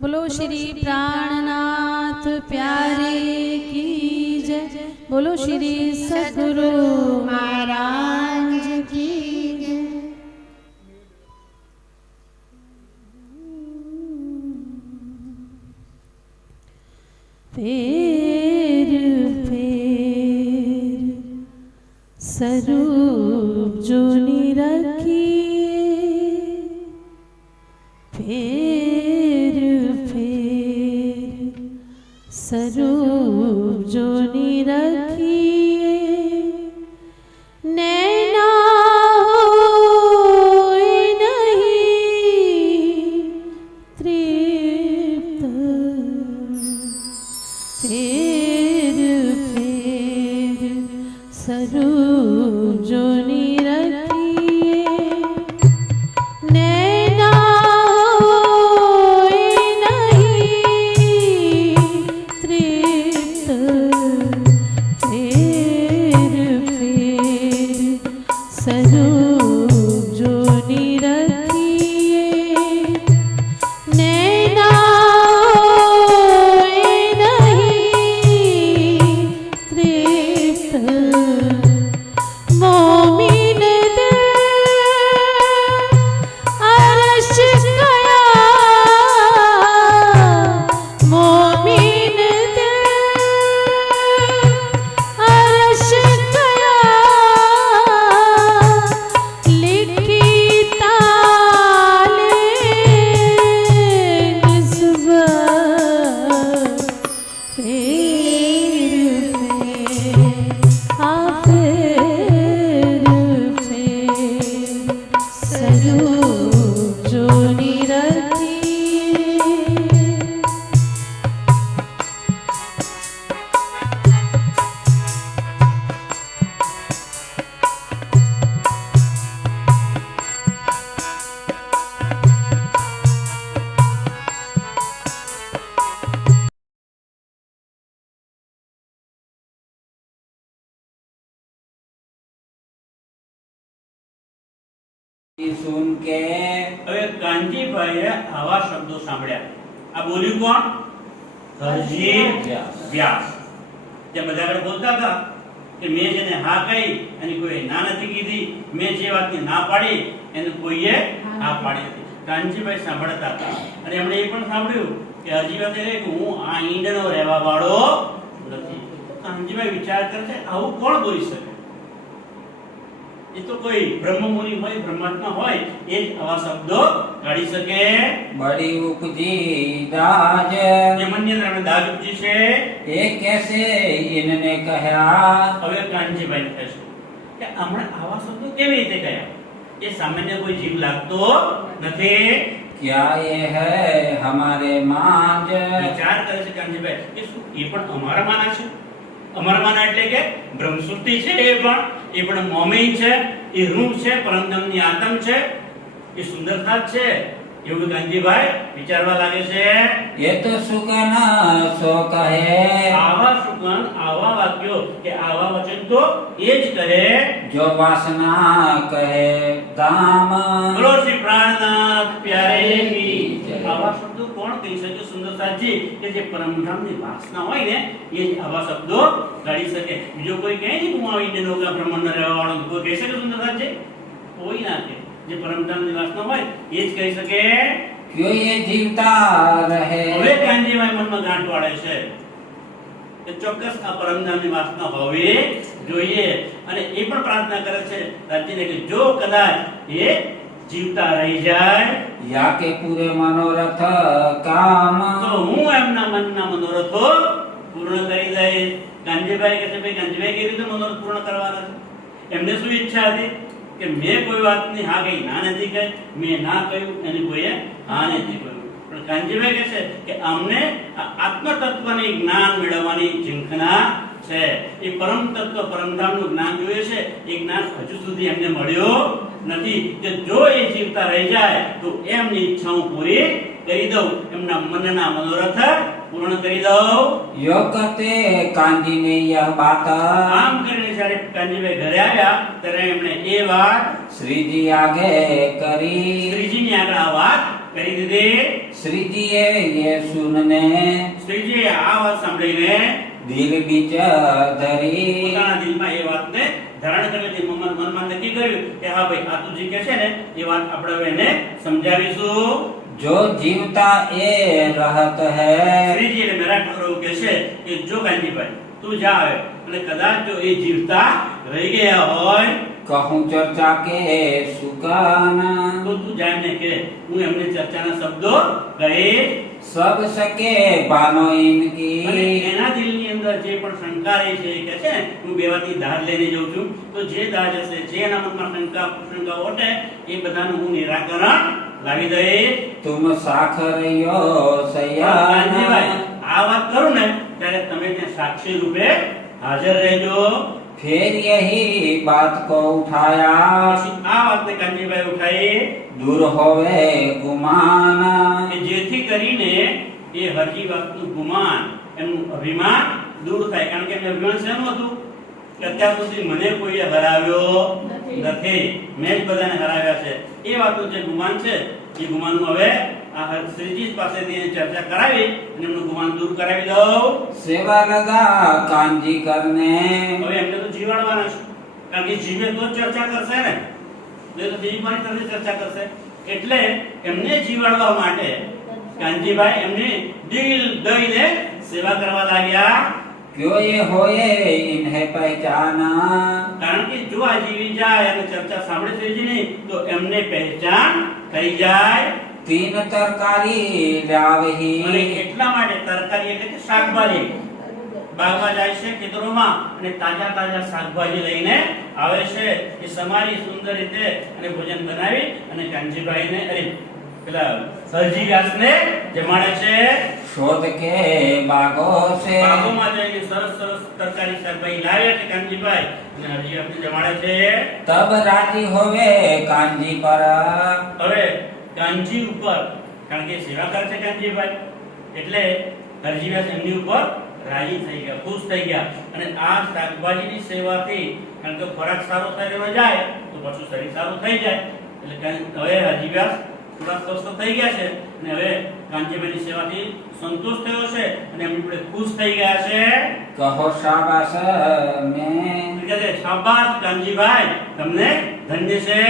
बोलो श्री प्राणनाथ प्यारे की जय। बोलो श्री सद्गुरु महाराज की जय। फेर फेर स्वरूप जो निरखिए, फेर फेर स्वरूप जो निरखिए, नैना होए नहीं तृप्त, फेर फेर स्वरूप जो निरखिए, नैना होए नहीं तृप्त, फेर फेर स्वरूप जो निरखिए, नैना होए नहीं तृप्त, मोमिन दिल अर्श गया, मोमिन दिल अर्श गया, लिखी ताले निस्बत, फेर फेर स्वरूप जो निरखिए। सुन के હવે કાનજીભાઈએ આવા શબ્દો સાંભળ્યા। આ બોલ્યું કોણ? હરજી વ્યાસ। જે બધા આગળ બોલતા હતા કે મેં જેને હા કહી અને કોઈ ના નથી કીધી, મેં જે વાતની ના પાડી એને કોઈએ હા પાડી નથી। કાનજીભાઈ સાંભળતા હતા અને એમણે એ પણ સાંભળ્યું કે હરજી વ્યાસે કહ્યું કે હું આ ઈંડનો રહેવા વાળો નથી। કાનજીભાઈ વિચાર કરે છે આવું કોણ બોલી શકે? એ તો કોઈ બ્રહ્મમુનિ હોય, બ્રહ્માત્મા હોય એ જ આવા શબ્દો કાઢી શકે। बड़ी उपजी दाज જે મનની અંદર આપણે દાજ ઉપજી છે ये कैसे इनने कहा। હવે કાનજીભાઈ કહે છે કે હમણાં આવા શબ્દો કેવી રીતે કયા? એ સામાન્ય કોઈ જીવ લાગતો નથી। क्या ये है हमारे मांझ। વિચાર કરે છે કાનજીભાઈ કે શું એ પણ અમારા માના છે? અમારા માના એટલે કે બ્રહ્મસુરતી છે, એ પણ મોમીન છે, એ રૂપ છે, પરમધામની આત્મ છે, એ સુંદરતા જ છે એવું કાનજીભાઈ વિચારવા લાગે છે। ये तो सुगन सो कहे આવા સુગંધ, આવા વાક્યો કે આવા વચન તો એ જ કહે जो वासना कहे दाम। બોલો શ્રી પ્રાણનાથ પ્યારે કી જય। આવા શબ્દો કોણ કહી શકે સુંદરતાજી? કે જે પરમધામની વાસના હોય ને એ જ આવા શબ્દો કાઢી શકે। બીજો કોઈ કહે નહીં હું આ ઈંડનો કે બ્રહ્માંડનો રહેવા વાળો, કોઈ કહી શકે સુંદરતાજી? કોઈ ના કહે। જે પરમધામની વાસના હોય એ જ કહી શકે। क्यों ये जीवता रहे। હવે કાનજીભાઈ મનમાં ગાંઠ વાળે છે કે ચોક્કસ આ પરમધામની વાસના હોવી જોઈએ અને એ પણ પ્રાર્થના કરે છે રાજ્યને કે જો કદાચ એ જીવતા રહી જાય या के पूरे मनोरथ काम। તો હું એમના મનના મનોરથો પૂર્ણ કરી દઈશ। કાનજીભાઈ કહે છે ભાઈ કાનજીભાઈ કેવી રીતે મનોરથ પૂર્ણ કરવાના છે? એમને શું ઈચ્છા હતી કે મેં કોઈ વાતની હા કહી, ના નથી કહી, મેં ના કહ્યું એની કોઈએ હા નથી કહ્યું। પણ કાનજીભાઈ કહે છે કે અમને આ આત્મ તત્વની જ્ઞાન મેળવવાની ઝંખના છે। એ પરમ તત્વ પરમધામનું જ્ઞાન જોઈએ છે, એ જ્ઞાન હજુ સુધી એમને મળ્યું નથી કે જો એ જીવતા રહી જાય તો એમની ઈચ્છાઓ પૂરી કરી દઉં, એમના મનના મનોરથ પૂર્ણ કરી દઉં। યો કતે કાંજી ને यह बात। આમ કરીને જ્યારે કાનજીભાઈ ઘરે આવ્યા ત્યારે એમણે એ વાત શ્રીજી આગે કરી। શ્રીજીની આગળ આ વાત કરી દીધી. श्रीजीए ये सुनने શ્રીજીએ આ વાત સાંભળીને दिल बीच धरी પોતાના દિલમાં એ વાતને ધારણ કરી લીધી. મનમાં નક્કી કર્યું કે હા ભાઈ આ તું જે કહે છે ને એ વાત આપણે હવે એને સમજાવીશું. जो जीवता ए रहत है શ્રીજી એટલે મેરા ઠાકોર એવું કહે છે કે જો કાનજીભાઈ તું જા હવે અને કદાચ જો એ જીવતા રહી ગયા હોય कहूँ चर्चा के सुकाना તો તું જાણને કે હું એમને ચર્ચાના શબ્દો કહીશ. सब सके बानो અને इनकी એના દિલની અંદર જે પણ શંકા રહી છે એ કહે છે ને હું બેવાથી ધાર લઈને જઉં છું તો જે દાજ હશે જે એના મનમાં શંકા ઓટે એ બધાનું હું નિરાકરણ લાવી દઈશ. तुम साखरियो કાનજીભાઈ, सयाना આ વાત કરું ને ત્યારે તમે ત્યાં સાક્ષી રૂપે હાજર રહેજો. फिर यही बात को उठाया પછી આ વાતને કાનજીભાઈ ઉઠાઈ दूर होवे गुमाना કે જેથી કરીને એ હરજી વાતનું ગુમાન એમનું અભિમાન દૂર થાય. કારણ કે એમનું અભિમાન શેનું હતું કે અત્યાર સુધી મને કોઈએ હરાવ્યો નથી, મેં જ બધાને હરાવ્યા છે. એ વાતનું જે ગુમાન છે એ ગુમાનનું હવે આ શ્રીજી પાસેથી એની ચર્ચા કરાવી અને એમનું ગુમાન દૂર કરાવી દઉં. सेवा लगा कांजी करने હવે એમને તો જીવાડવાના છે કારણ કે જીવે તો જ ચર્ચા કરશે ને, નહીં તો જીવવાની સાથે ચર્ચા કરશે. એટલે એમને જીવાડવા માટે કાનજીભાઈ એમની દિલ દઈને સેવા કરવા લાગ્યા. क्यों ये होए इन्हें पहचाना કારણ કે જો આ જીવી જાય અને ચર્ચા સાંભળે શ્રીજીની તો એમને પહેચાન થઈ જાય. तीन तरकारी लावही અને એટલા માટે તરકારી એટલે કે શાકભાજી બાગમાં જાય છે ખેતરોમાં અને તાજા તાજા શાકભાજી લઈને આવે છે. એ સમારી સુંદર રીતે અને ભોજન બનાવી અને કાનજીભાઈને અરે પેલા સરજી વ્યાસને જમાડે છે. शोध के बागों से બાગોમાં જઈને સરસ સરસ તરકારી શાકભાજી લાવે છે કાનજીભાઈ અને હરજી વ્યાસને જમાડે છે. तब राजी होवे कांजी पर હવે કાનજી ઉપર કારણ કે સેવા કરે છે કાનજીભાઈ એટલે હરજી વ્યાસ એમની ઉપર રાજી થઈ ગયા, ખુશ થઈ ગયા. અને આ શાકભાજીની સેવાથી કારણ કે ખોરાક સારો થયેલો જાય તો પાછું શરીર સારું થઈ જાય. એટલે હવે હરજી વ્યાસ થોડા સ્વસ્થ થઈ ગયા છે અને હવે કાનજીભાઈની સેવાથી સંતોષ થયો છે અને એમની જોડે ખુશ થઈ ગયા છે. कहो शाबाश में એટલે કહે છે, શાબાશ કાનજીભાઈ, તમને ધન્ય છે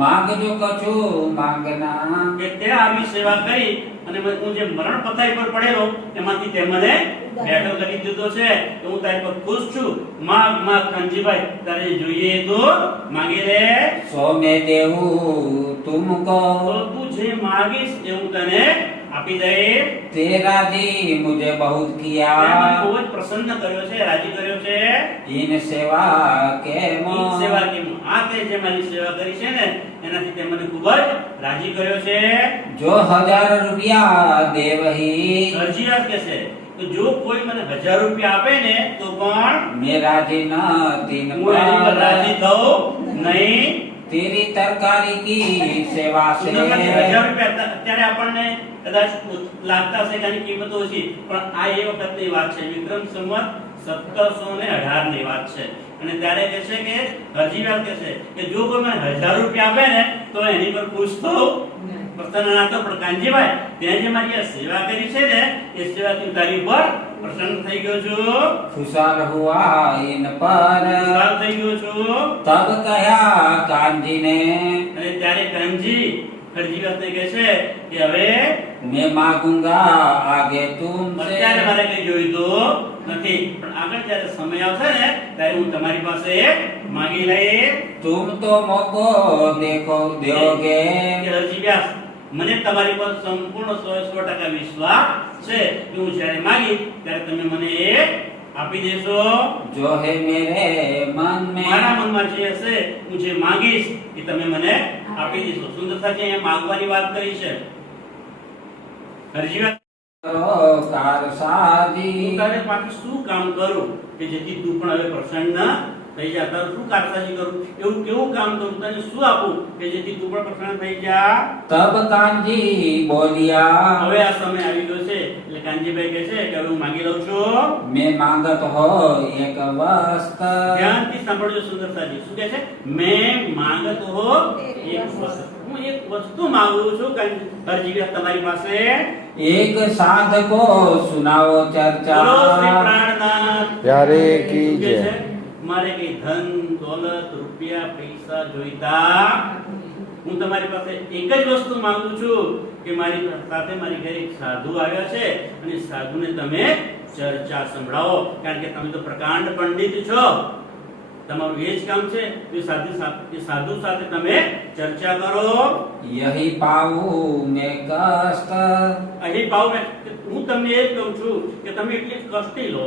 मांग जो कछु मांगना કે તે આવી સેવા કરી અને હું જે મરણ પથારી પર પડેલો એમાંથી તે મને બેઠો કરી દીધો છે તો હું તારી પર ખુશ છું. માગ કાનજીભાઈ, તારે જે જોઈએ એ તો માંગી લે. सो में देऊ तुमको તો તું જે માંગીશ એ હું તને આપી દઈશ. तेरा जी मुझे बहुत તે મને किया બહુ જ પ્રસન્ન કર્યો છે, રાજી કર્યો છે. इन सेवा के ઈ मोह સેવા કે આ તે જે મારી સેવા કરી છે ને એનાથી તે મને ખૂબ જ રાજી કર્યો છે. जो 1000 रुपया देवही અરજીયાત કહે છે કે જો કોઈ મને 1000 રૂપિયા આપે ને તો પણ मैं राजी न तीन હું એની પર રાજી पर થઉં નહીં. तेरी तरकारी की सेवा से સુંદરકાંત 1000 રૂપિયા અત્યારે આપણને કદાચ લાગતા હશે કે આની કિંમત ઓછી, પણ આ એ વખતની વાત છે, વિક્રમ સંવત 1718 ની વાત છે. અને ત્યારે કહે છે કે હરજીવ્યાસ કહે છે કે જો કોઈ મને 1000 રૂપિયા આપે ને તો એની પર ખુશ થઉં, પ્રસન્ન ના થઉં. પણ કાનજીભાઈ, તે જે મારી આ સેવા કરી છે ને એ સેવાથી હું તારી પર પ્રસન્ન થઈ ગયો છું, खुशाल हुआ इन पर ખુશાલ થઈ ગયો છું. तब कहा कांजी ने અને ત્યારે કાનજી હરજીવ્યાસને કહે છે કે હવે मैं मांगूंगा आगे तुमसे અત્યારે મારે કઈ જોઈતું નથી, પણ આગળ જ્યારે સમય આવશે ને ત્યારે હું તમારી પાસે માંગી લઈશ. तुम तो मोको देखो दोगे કે હરજીવ્યાસ, મને તમારી પર સંપૂર્ણ 100% વિશ્વાસ છે કે હું જ્યારે માંગી ત્યારે તમે મને એ આપી દેશો. जो है मेरे मन મારા में મનમાં જે હશે હું જે માંગીશ એ તમે મને આપી દેશો. સુંદરતાજી અહીંયા માંગવાની વાત કરી છે. હરજીવ્યાસ, करो कार साजी હું તારે પાછું શું કામ કરું કે જેથી તું પણ હવે પ્રસન્ન થઈ જા? તારું શું કારસાજી કરું, એવું કેવું કામ કરું, તને શું આપું કે જેથી તું પણ પ્રસન્ન થઈ જા? तब कांजी बोलिया હવે આ સમય આવી ગયો છે એટલે કાનજીભાઈ કહે છે કે હવે હું માંગી લઉં છું. मैं मांगत हो एक वस्त्र ધ્યાનથી સાંભળજો સુંદરતાજી. શું કહે છે? મેં માંગત હો એક વસ્તુ. હું એક વસ્તુ માંગુ છું. હરજી તમારી પાસે एक साध को सुनाओ બોલો શ્રી चर्चा પ્રાણનાથ. પ્યારે કી શું કહે જય. છે? મારે કઈ ધન દોલત રૂપિયા પૈસા જોઈતા હું તમારી પાસે એક જ વસ્તુ માંગુ છું કે મારી સાથે મારી ઘરે એક સાધુ આવ્યા છે અને સાધુને તમે ચર્ચા સંભળાવો. કારણ કે તમે તો પ્રકાંડ પંડિત છો. તમારું એ જ કામ છે કે સાધુ સાથે તમે ચર્ચા કરો. यही पाऊं मैं कष्ट અહીં પાવ મેં હું તમને એ જ કહું છું કે તમે એટલી કષ્ટી લો,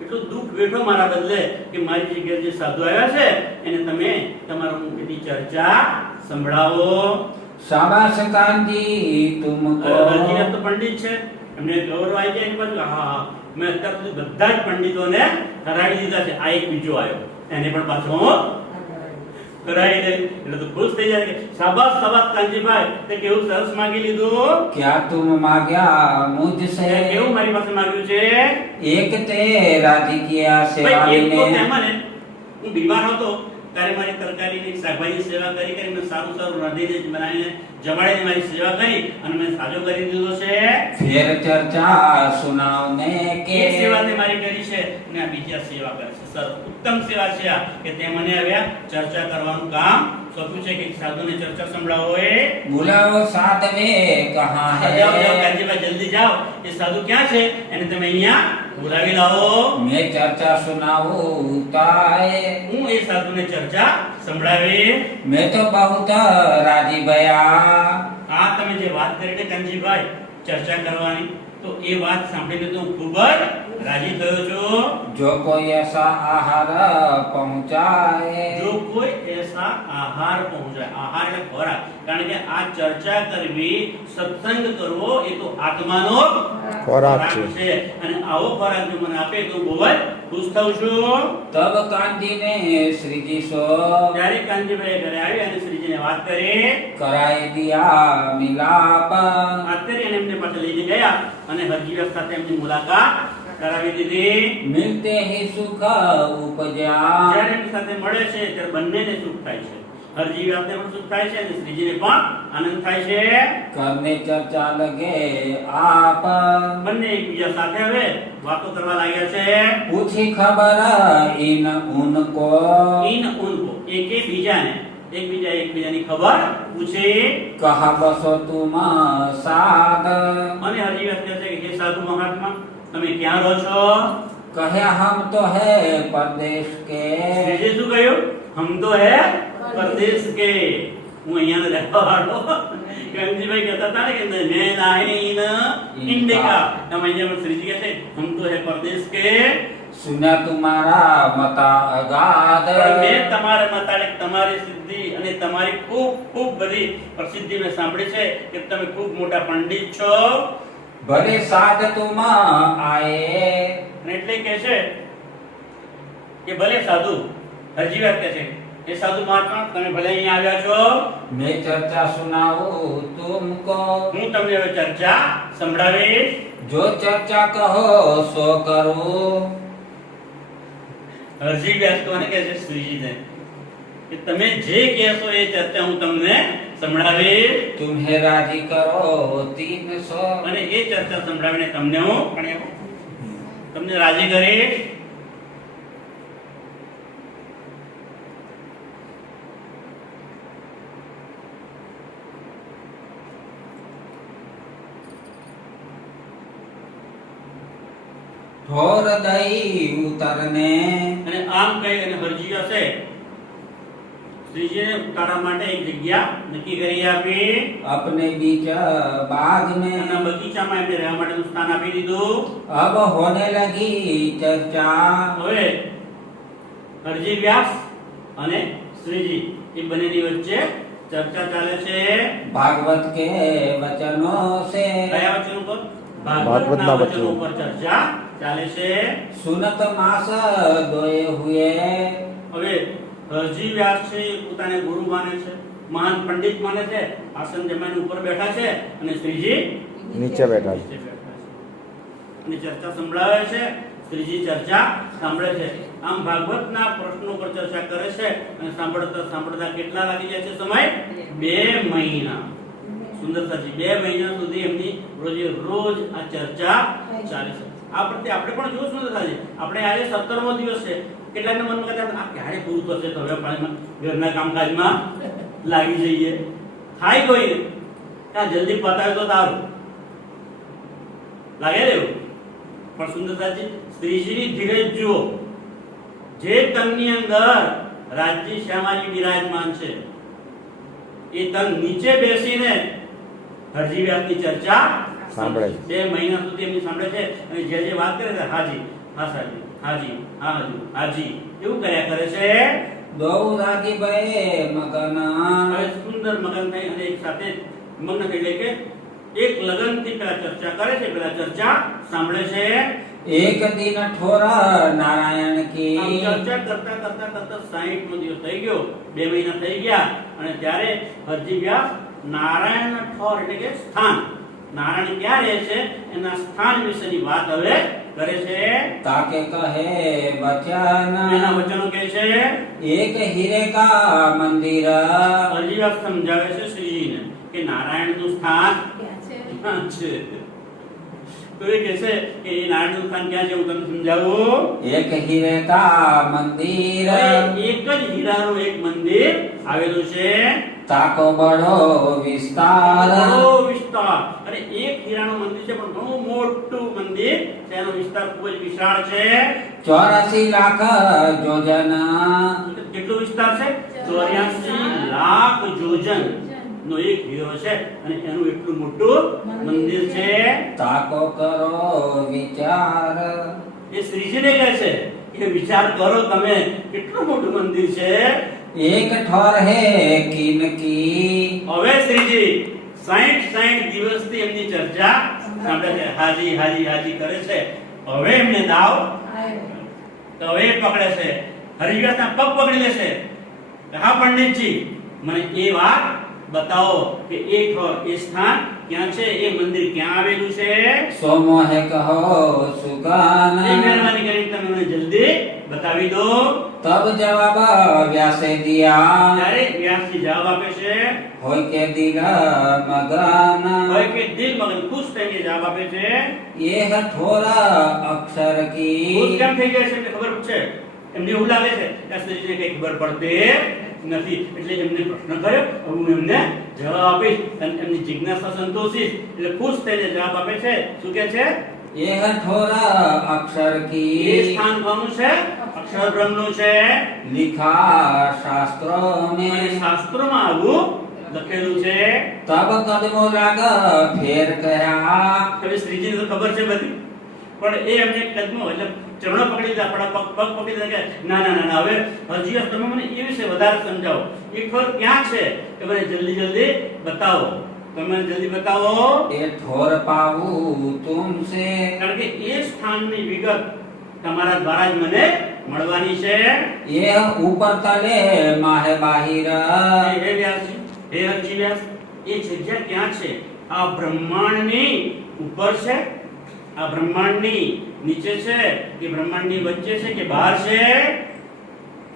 એટલું દુઃખ વેઠો મારા બદલે કે મારી જગ્યાએ જે સાધુ આવ્યા છે એને તમે તમારા મુખથી ચર્ચા સંભળાવો. शाबाश कांजी तुमको હરજી તો પંડિત છે, એમને ગૌરવ આવી જાય. પાછું હા મેં અત્યાર સુધી બધા જ પંડિતોને હરાવી દીધા છે. આ એક બીજો આવ્યો એને પણ પાછો કરાવી દે એટલે તો ખુશ થઈ જાય કે શાબાશ શાબાશ કાનજીભાઈ તે કેવું સરસ માંગી લીધું. क्या तुम मांगा मुझसे કેવું મારી પાસે માંગ્યું છે? एक ते राजी किया सेवा ભાઈ એક તો ने તેમાં ને હું બીમાર હતો ત્યારે મારી તરકારીની શાકભાજી સેવા કરી કરી મેં સારું સારું રાંધીને બનાવીને જમાડીને મારી સેવા કરી અને મેં સાજો કરી દીધો છે. फिर चर्चा सुनाओने के એક સેવા તે મારી કરી છે અને આ બીજા સેવા કરે છે. સર ઉત્તમ સેવા છે આ કે તે મને હવે ચર્ચા કરવાનું કામ સોંપ્યું છે કે સાધુને ચર્ચા સંભળાવો. એ बुलाओ साधवे कहाँ જાઓ જાઓ है કાનજીભાઈ જલ્દી જાઓ. એ સાધુ ક્યાં છે એને તમે અહીંયા બોલાવી લાવો. मैं चर्चा सुनाऊं ताए હું એ સાધુને ચર્ચા સંભળાવી. मैं तो बहुत राजी भया આ તમે જે વાત કરી ને કાનજીભાઈ ચર્ચા કરવાની તો એ વાત સાંભળીને તો હું ખૂબ જ રાજી થયો છું. जो कोई ऐसा आहार पहुंचाए જો કોઈ એસા આહાર પહોંચાય, આહાર એટલે ખોરાક, કારણ કે આ ચર્ચા કરવી સત્સંગ કરવો એ તો આત્માનો ખોરાક છે. અને આવો ખોરાક જો મને આપે તો બહુ જ ખુશ થાઉં છું. तब कांजी ने श्री जी सो ત્યારે કાનજીભાઈ ઘરે આવી અને શ્રીજીને વાત કરી. कराई दिया मिलाप અત્યારે એને એમને પાસે લઈને ગયા અને હરજી સાથે એમની મુલાકાત કરાવી દીધી. मिलते ही सुख उपजा જ્યારે એમની સાથે મળે છે ત્યારે બંનેને સુખ થાય છે. હરજી વ્યાસને પણ સુખ થાય છે અને શ્રીજીને પણ આનંદ થાય છે. करने चर्चा लगे आप બંને એકબીજા સાથે હવે વાતો કરવા લાગ્યા છે. पूछी खबर इन उनको इन उनको એકે બીજાને એકબીજાની ખબર પૂછી. कहा बसो तुम साध અને હરજી વ્યાસ કહે છે કે હે સાધુ મહાત્મા તમે ક્યાં રહો છો? कहे हम तो है प्रदेश के શ્રીજીએ શું કહ્યું? હમ તો હે પરદેશ કે. હું અહીંયા રહેવા વાળો. કાનજીભાઈ કહેતા હતા ને કે મેં નાહીન ઇન્ડિકા. તમે અહીંયા પણ શ્રીજી કહે છે હમ તો હે પરદેશ કે. सुना तुम्हारा मता अगाध પણ મેં તમારા મતાડે તમારી સિદ્ધિ અને તમારી ખૂબ ખૂબ બધી પ્રસિદ્ધિ મેં સાંભળી છે કે તમે ખૂબ મોટા પંડિત છો. भले साध तुम आए અને એટલે કહે છે કે ભલે સાધુ હરજી વાત કહે છે એ સાધુ મહાત્મા તમે ભલે અહીંયા આવ્યા છો. मैं चर्चा सुनाऊं तुमको હું તમને હવે ચર્ચા સંભળાવીશ. जो चर्चा कहो सो करूं હરજી વ્યાસ કોને કહે છે? શ્રીજીને. કે તમે જે કહેશો એ ચર્ચા હું તમને સંભળાવીશ. तुम्हें राजी करो 300 અને એ ચર્ચા સંભળાવીને તમને હું તમને રાજી કરીશ. ठोर दई उतरने અને આમ કહી અને હરજી હશે શ્રીજીને ઉતારવા માટે એક જગ્યા નક્કી કરી આપી. अपने बीच बाग અને में બગીચામાં એમને રહેવા માટેનું સ્થાન આપી દીધું. अब होने लगी चर्चा હવે હરજી વ્યાસ અને શ્રીજી એ બંનેની વચ્ચે ચર્ચા ચાલે છે. भागवत के वचनों से કયા વચનો પર? ભાગવતના ભાગવતના વચનો. વચનો પર ચર્ચા ચાલે છે. सुनत मास दोए हुए હવે હરજી વ્યાસ છે એ પોતાને ગુરુ માને છે, મહાન પંડિત માને છે, આસન જમાઈને ઉપર બેઠા છે અને શ્રીજી નીચે બેઠા છે. નીચે બેઠા છે. અને ચર્ચા સંભળાવે છે, શ્રીજી ચર્ચા સાંભળે છે. આમ ભાગવતના પ્રશ્નો પર ચર્ચા કરે છે અને સાંભળતા સાંભળતા કેટલા લાગી જાય છે સમય? 2 મહિના. સુંદરતાજી 2 મહિના સુધી એમની રોજે રોજ આ ચર્ચા ચાલે છે. આ પ્રત્યે આપણે પણ જોશું સુંદરતાજી, આપણે આજે 17મો દિવસ છે. કેટલાકના મનમાં કદાચ આ ક્યારે પૂરું થશે, તો હવે આપણે ઘરના કામકાજમાં લાગી જઈએ. થાય કોઈ આ જલ્દી પતાવે તો સારું લાગે ને એવું. પણ સુંદરતાજી શ્રીજીની ધીરજ જુઓ. જે તનની અંદર રાજજી શ્યામાજી બિરાજમાન છે, એ તન નીચે બેસીને હરજી વ્યાસની ચર્ચા સાંભળે છે. 2 મહિના સુધી એમની સાંભળે છે અને જે વાત કરે છે હાજી, હા સાહેબ, હાજી, હા હજુ, હાજી એવું કર્યા કરે છે. દૌ રાગી બે મગન હવે સુંદર મગન થઈ અને એક સાથે મગ્ન થઈ એટલે કે એક લગનથી પેલા ચર્ચા કરે છે, પેલા ચર્ચા સાંભળે છે. એક દિન ઠોર નારાયણ આમ કી ચર્ચા કરતા કરતા કરતા 60મો દિવસ થઈ ગયો, 2 મહિના થઈ ગયા અને ત્યારે હરજી વ્યાસ નારાયણના ઠોર એટલે કે સ્થાન, નારાયણ ક્યાં રહે છે એના સ્થાન વિશેની વાત હવે કરે છે. તાકે કહે વચન એના વચનો કહે છે. એક હીરે કા મંદિર હરજી વ્યાસ સમજાવે છે શ્રીજીને કે નારાયણનું સ્થાન ક્યાં છે. તો એ કહે છે કે એ નારાયણનું સ્થાન ક્યાં છે હું તમને સમજાવું. એક હીરે કા મંદિર એક જ હીરાનું એક મંદિર આવેલું છે. તાકો બડો વિસ્તાર બહુ વિસ્તાર, અને એક હીરાનું મંદિર છે પણ ઘણું મોટું મંદિર છે, એનો વિસ્તાર ખૂબ જ વિશાળ છે. 84 લાખ યોજન કેટલો વિસ્તાર છે? 84 લાખ યોજન નો એક હીરો છે અને એનું એટલું મોટું મંદિર છે. તાકો કરો વિચાર એ શ્રીજીને કહે છે કે વિચાર કરો તમે, કેટલું મોટું મંદિર છે. એક ઠોર હે કિનકી હવે શ્રીજી 60 દિવસથી એમની ચર્ચા સાંભળે છે, હાજી હાજી હાજી કરે છે. હવે એમને દાવ તો હવે પકડે છે. હરિવ્યાસના પગ પકડી લેશે. હા પંડિતજી, મને એ વાત બતાવો કે એ સ્થાન ક્યાં છે, એ મંદિર ક્યાં આવેલું છે. સોમો હે કહો સુગાન એ મહેરબાની કરીને તમે મને જલ્દી બતાવી દો. તબ જવાબ વ્યાસે દિયા ત્યારે વ્યાસજી જવાબ આપે છે. હોય કે દિલ મગન હોય કે દિલ મગન ખુશ થઈને જવાબ આપે છે. એ ઠોર અક્ષર ખુશ કી કેમ થઈ જાય છે એટલે ખબર છે. એમને એવું લાગે છે કે આ શ્રીજીને કઈ ખબર પડતી નથી, એટલે એમને પ્રશ્ન કર્યો, હું એમને જવાબ આપીશ અને એમની જિજ્ઞાસા સંતોષીશ. એટલે ખુશ થઈને જવાબ આપે છે. શું કહે છે? એ ઠોર અક્ષર એ કી સ્થાન કોનું છે? અક્ષર બ્રહ્મનું છે. लिखा शास्त्रों અને में શાસ્ત્રોમાં આવું લખેલું છે. तब कदमो लाग फेर कया હવે શ્રીજીને તો ખબર છે બધી, પણ એ એમને કદમો એટલે ચરણો પકડી લીધા, પગ પકડી લીધા કે ના ના ના હવે હજી તમે મને એ વિશે વધારે સમજાવો. એક વાર ક્યાં છે કે મને જલ્દી જલ્દી બતાવો, તમે જલ્દી બતાવો. ये ठोर पाऊ तुमसे કારણ કે એ સ્થાનની વિગત તમારા દ્વારા જ મને મળવાની છે. ये ऊपर तले माहे बाहिर હે વ્યાસજી, હે હરજી વ્યાસ, એ જગ્યા ક્યાં છે? આ બ્રહ્માંડની ઉપર છે, આ બ્રહ્માંડની નીચે છે, કે બ્રહ્માંડની વચ્ચે છે, કે બહાર છે?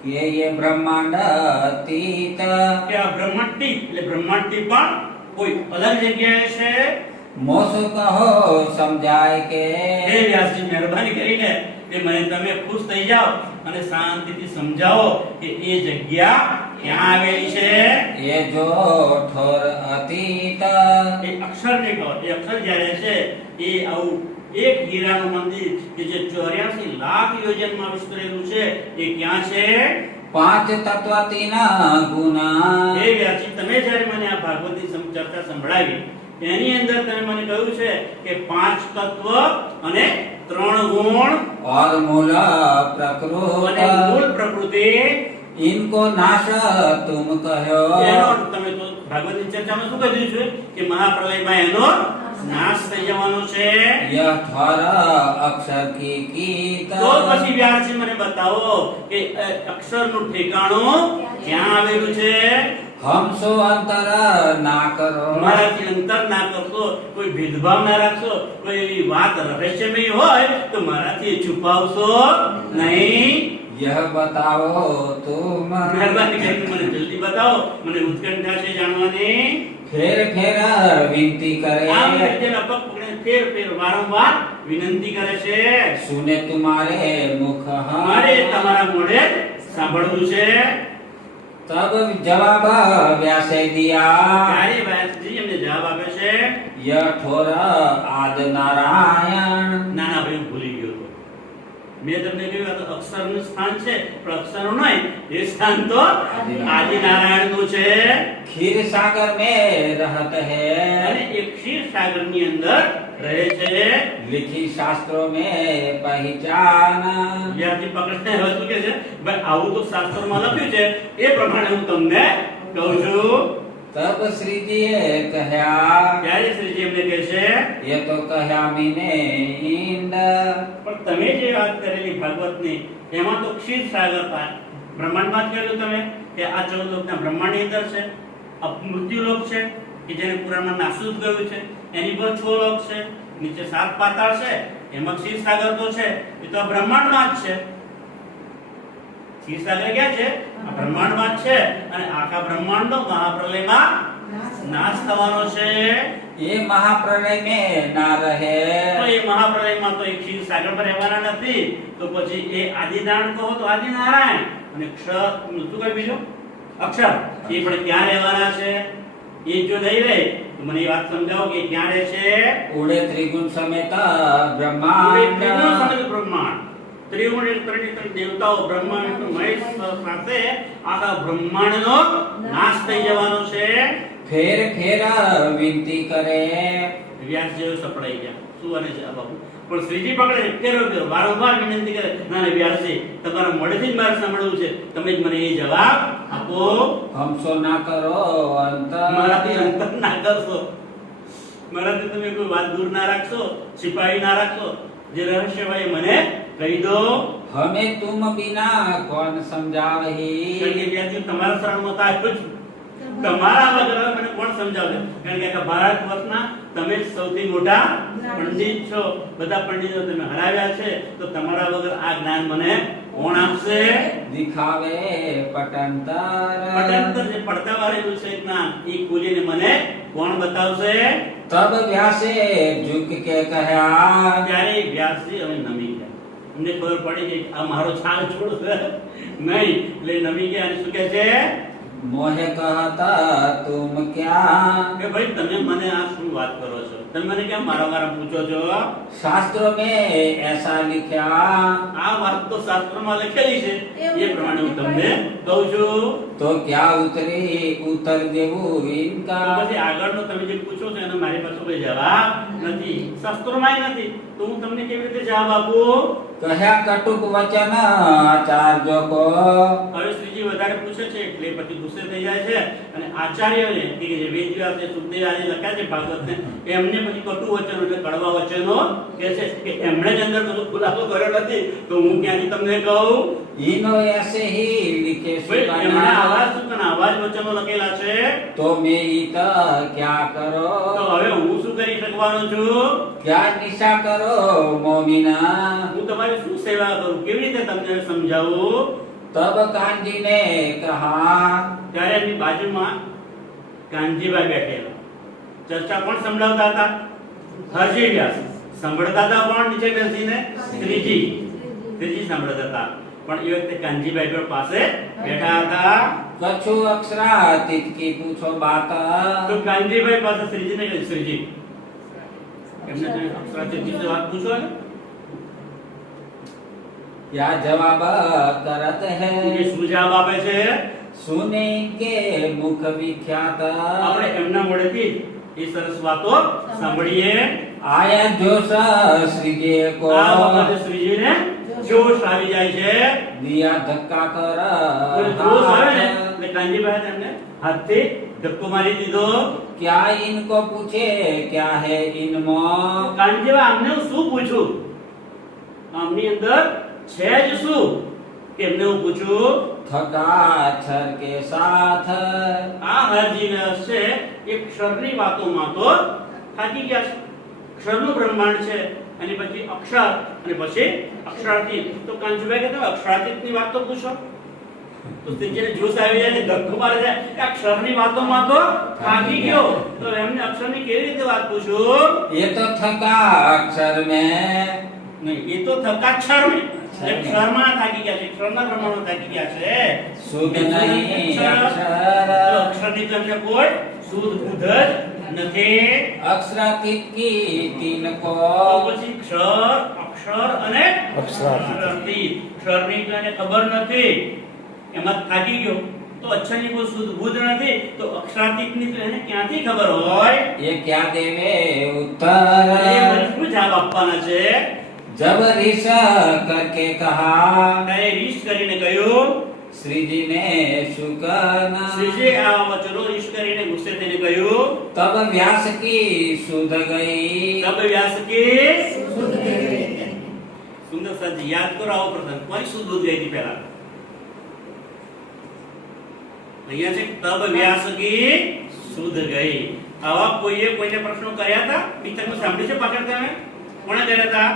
ये ब्रह्मांड अतीत કે આ બ્રહ્માંડથી એટલે બ્રહ્માંડથી પણ કોઈ અલગ જગ્યાએ છે? मोसु कहो समझाए के હે વ્યાસજી, મહેરબાની કરીને કે મને તમે ખુશ થઈ જાઓ અને શાંતિથી સમજાવો કે એ જગ્યા ક્યાં આવેલી છે. ये जो ठोर अतीत એ અક્ષરની ખબર, એ અક્ષર જ્યારે છે એ આવું એક હીરાનું મંદિર કે જે 84 લાખ યોજનમાં વિસ્તરેલું છે, એ ક્યાં છે? पांच तत्व तीन गुण હે વ્યાસજી, તમે જ્યારે મને આ ભાગવતની ચર્ચા સંભળાવી એની અંદર તમે મને કહ્યું છે કે 5 તત્વ અને 3 ગુણ और मूल અને प्रकृत મૂળ પ્રકૃતિ, इनको नाश तुम कहो એનો તમે તો ભાગવતની ચર્ચામાં શું કહી દીધું છે કે મહાપ્રલયમાં એનો નાશ થઈ જવાનો છે. यह ठोर अक्षर की गीत તો પછી વ્યાસજી મને બતાવો કે અક્ષરનું ઠેકાણું ક્યાં આવેલું છે. हमसो अंतर ना करो તમારાથી અંતર ના કરશો, કોઈ ભેદભાવ ના રાખશો, કોઈ એવી વાત રહસ્યમય હોય તો મારાથી છુપાવશો નહીં. यह बताओ तुम મહેરબાની કરીને મને જલ્દી બતાવો, મને ઉત્કંઠા છે જાણવાની. फेर फेर विनती करे આમ કરીને અપક પકડીને ફેર ફેર વારંવાર વિનંતી કરે છે. सुने तुम्हारे मुख મારે તમારા મોઢે સાંભળવું છે. तब जवाब व्यासे दिया ત્યારે વ્યાસજી એમને જવાબ આપે છે. यह ठोर आद नारायण ના ના ભાઈ હું ભૂલી ગયો હતો. મેં તમને કહ્યું આ તો અક્ષરનું સ્થાન છે, પણ અક્ષરનું નહીં, એ સ્થાન તો આદિનારાયણનું છે. खीर सागर में रहत અને है એ ક્ષીર સાગરની અંદર રહે છે. लिखी शास्त्रों में पहचान વિદ્યાર્થી પકડને હવે શું કહે છે, ભાઈ આવું તો શાસ્ત્રમાં લખ્યું છે, એ પ્રમાણે હું તમને કહું છું. तब श्री जी कहया ત્યારે શ્રીજી એમને કહે છે, ये तो कहया मीने इंद પણ તમે જે વાત કરેલી ભાગવતની એમાં તો ક્ષીર સાગર બ્રહ્માંડમાં જ કહ્યું તમે કે આ 14 લોકના બ્રહ્માંડની અંદર છે. મૃત્યુ લોક છે કે જેને પુરાણમાં નાસુદ કહ્યું છે, એની પર 6 લોક છે, નીચે 7 પાતાળ છે, એમાં ક્ષીર સાગર તો છે, એ તો આ બ્રહ્માંડમાં જ છે. ક્ષીર સાગર ક્યાં છે? આ બ્રહ્માંડમાં જ છે. અને આખા બ્રહ્માંડનો મહાપ્રલયમાં નાશ થવાનો છે. ये महाप्रलय में ना તો रहे એ મહાપ્રલયમાં તો એ ક્ષીર સાગર પર રહેવાના નથી. તો પછી એ આદિનારાયણ કહો તો આદિનારાયણ, અને ક્ષર શું કહે બીજું અક્ષર, એ પણ ક્યાં રહેવાના છે? એ જો નહીં રહે તો મને એ વાત સમજાવો કે ક્યાં રહે છે? उड़े त्रिगुण समेत ત્રિગુણ ब्रह्मांड સમેત બ્રહ્માંડ, ત્રિગુણ એટલે ત્રણ દેવતાઓ બ્રહ્મા વિષ્ણુ મહેશ સાથે આખા બ્રહ્માંડનો નાશ થઈ જવાનો છે. फेर फेर विनती करे વ્યાસ જેવો સપડાઈ ગયા. શું અને છે આ બાપુ? પણ શ્રીજી પકડે ફેરો ફેરો વારંવાર વિનંતી કરે, ના ના વ્યાસજી તમારા મોઢેથી જ મારે સાંભળવું છે, તમે જ મને એ જવાબ આપો. हमसो ना करो મારાથી अंतर અંતર ના કરશો, મારાથી તમે કોઈ વાત દૂર ના રાખશો, छिपाई ના રાખશો, જે રહસ્ય હોય એ મને કહી દો. हमें तुम बिना कौन समझावही કારણ કે વ્યાસજી તમારા શરણમાં તો આવ્યો છું, તમારા વગર હવે મને કોણ સમજાવશે? કારણ કે આખા ભારત વર્ષના તમે જ સૌથી મોટા પંડિત છો, બધા પંડિતો તમે હરાવ્યા છે, તો તમારા વગર આ જ્ઞાન મને કોણ આપશે? दिखावे पटंतर પટાંતર જે પડતા વાળેલું છે જ્ઞાન, એ ખોલીને મને કોણ બતાવશે? तब व्यासे झुक के कहया ત્યારે વ્યાસજી હવે નમી ગયા. અમને ખબર પડી કે આ મારો છાલ છોડશે નહીં, એટલે નમી ગયા. અને શું કહે છે मोहे कहता तुम क्या કે ભાઈ તમે મને આ શું વાત કરો છો? તમે મને કેમ વારંવાર પૂછો છો? शास्त्रों में ऐसा लिखा આ વાત તો શાસ્ત્રમાં લખેલી છે, એ પ્રમાણે હું તમને કહું છું. तो क्या उत्तर देवू તો इनका પછી આગળનો તમે જે પૂછો છો એનો મારી પાસે કોઈ જવાબ નથી, શાસ્ત્રોમાંય નથી, તો હું તમને કેવી રીતે જવાબ આપું? कहया कटुक वचन आचार्य को હવે શ્રીજી વધારે પૂછે છે એટલે પછી ગુસ્સે થઈ જાય છે, અને આચાર્યને કે જે વેદવ્યાસ છે, સુખદેવ આદિ લખ્યા છે ભાગવતને, એમને પછી કટુ વચનો એટલે કડવા વચનો કહે છે કે એમણે જ અંદર કશું ખુલાસો કર્યો નથી, તો હું ક્યાંથી તમને કહું? इनो ऐसे ही लिखे ભાઈ એમણે આવા सुना શું અને આવા જ વચનો લખેલા છે, तो मैं इत क्या करो તો હવે હું શું કરી શકવાનો છું? क्या निशा करो मोमिना હું તમારી શું સેવા કરું, કેવી રીતે તમને સમજાવું? तब कांजी ने कहा ત્યારે એમની બાજુમાં કાનજીભાઈ બેઠેલા. ચર્ચા કોણ સંભળાવતા હતા? હરજી વ્યાસ. સાંભળતા હતા કોણ નીચે બેસીને? શ્રીજી. શ્રીજી સાંભળતા હતા, પણ એ વખતે કાનજીભાઈ પણ પાસે બેઠા હતા. कछु अक्षरातीत की पूछो बात તો કાનજીભાઈ પાસે શ્રીજીને કહ્યું, શ્રીજી એમને તમે અક્ષરાતીત વિશે વાત પૂછો ને, क्या जवाब करत એ है શું જવાબ આપે છે? सुने इनके मुख विख्यात આપણે એમના મોઢેથી એ સરસ વાતો સાંભળીએ. आया जोश श्रीजे को આ વખતે શ્રીજીને જોશ આવી જાય છે. दिया धक्का कर કોઈ જોશ આવે ને એટલે કાનજીભાઈ તેમને હાથથી ધક્કો મારી દીધો. क्या इनको पूछे क्या है इनमो કાનજીભાઈ અમને હું શું પૂછું? આમની અંદર છે જ શું કે એમને હું પૂછું? थका अक्षर के साथ આ હરજી વ્યાસ છે એ ક્ષરની વાતોમાં તો થાકી ગયા છે. ક્ષરનું બ્રહ્માંડ છે અને પછી અક્ષર અને પછી અક્ષરાતીત. તો કાંજુભાઈ કે તમે અક્ષરાતીતની વાત તો પૂછો. તો તેજને જોશ આવી જાય ને ધક્કો મારે જાય કે આ ક્ષરની વાતોમાં તો થાકી ગયો, તો એમને અક્ષરની કેવી રીતે વાત પૂછું? ये तो थका अक्षर में નહીં, એ તો થકા ક્ષર में ક્ષરમાં થાકી ગયા છે, ક્ષરના પ્રમાણમાં થાકી ગયા છે. सुध नहीं अक्षर તો અક્ષરની તો એમને કોઈ શુદ્ધ બુદ્ધ જ નથી. अक्षरातीत की तीन को તો પછી ક્ષર, અક્ષર અને અક્ષરાતીત. અક્ષરાતીત. ક્ષરની તો એને ખબર નથી, એમાં થાકી ગયો. તો અક્ષરની કોઈ શુદ્ધ બુદ્ધ નથી, તો અક્ષરાતીતની તો એને ક્યાંથી ખબર હોય? ये क्या देवे એ उत्तर મને શું જવાબ આપવાના છે? जब ऋष करके कहा કઈ રીસ કરીને કહ્યું? श्री जी ने शुकन શ્રીજી આ વચનો રીસ કરીને ગુસ્સે થઈને કહ્યું. तब व्यास की सुध गई તબ વ્યાસ કે સુંદર સાજી યાદ કરો આવો પ્રસંગ. કોની શુદ્ધ બુદ્ધ ગઈ હતી પહેલા? અહીંયા છે તબ વ્યાસ કી શુદ્ધ ગઈ. આવા કોઈએ કોઈને પ્રશ્નો કર્યા હતા? પિતકમાં સાંભળ્યું છે પાછળ તમે? કોણે કર્યા હતા?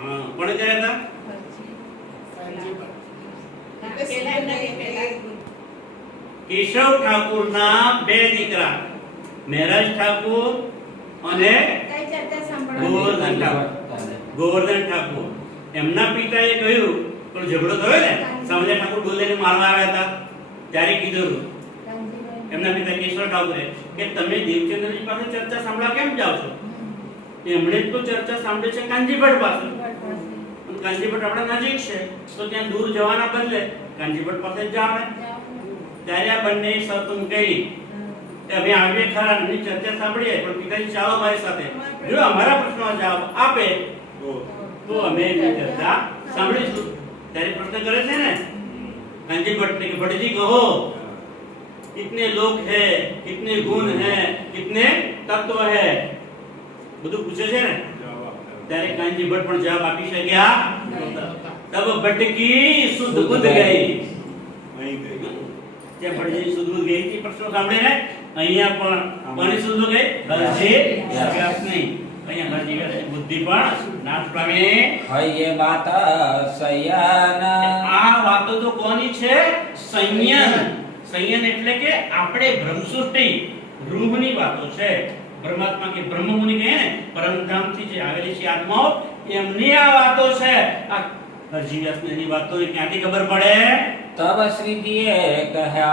હા, કોણે કર્યા હતા? કેશવ ઠાકુરના બે દીકરા મહેરાજ ઠાકુર અને ગોવર્ધન ઠાકુર. ગોવર્ધન ઠાકુર એમના પિતાએ કહ્યું, પણ ઝઘડો થયો ને, સમજ્યા ઠાકુર બોલીને મારવા આવ્યા હતા ત્યારે કીધું એમના પિતા કેશવ ઠાકુરે કે તમે દેવચંદ્રજી પાસે ચર્ચા સાંભળવા કેમ જાઓ છો? એમણે તો ચર્ચા સાંભળે છે કાંજીભટ્ટ પાસે. અને કાંજીભટ્ટ આપણા નજીક છે, તો ત્યાં દૂર જવાના બદલે કાંજીભટ્ટ પાસે જ જાવ ને. ત્યારે આ બંને શરત મૂકેલી કે અમે આવીએ ખરા, એમની ચર્ચા સાંભળીએ, પણ પિતાજી ચાલો મારી સાથે, જો અમારા પ્રશ્નનો જવાબ આપે તો અમે એમની ચર્ચા સાંભળીશું. ત્યારે પ્રશ્ન કરે છે ને कांजीभट्ट ने कि भट्ट जी कहो कितने लोक है, कितने गुण है, कितने तत्व है, બધું પૂછે છે ને. ત્યારે કાંજીભટ્ટ પણ જવાબ આપી શક્યા. તબ ભટ્ટ કી શુદ્ધ બુદ્ધ ગઈ. ત્યાં ભટ્ટજી શુદ્ધ બુદ્ધ ગઈ હતી પ્રશ્નો સાંભળીને. અહીંયા પણ કોની શુદ્ધ ગઈ? હરજી વ્યાસ નહીં. અહીંયા હરજી વ્યાસની બુદ્ધિ પણ નાશ પામી. है ये बात सयन આ વાતો તો કોની છે? સંયન. સંયન એટલે કે આપણે બ્રહ્મસૃષ્ટિ રૂહની વાતો છે. પરમાત્મા કે બ્રહ્મમુનિ કહે ને, પરમધામથી જે આવેલી છે આત્માઓ, એમની આ વાતો છે. આ હરજી વ્યાસની વાતો ક્યાંથી ખબર પડે? तब श्री जी कहा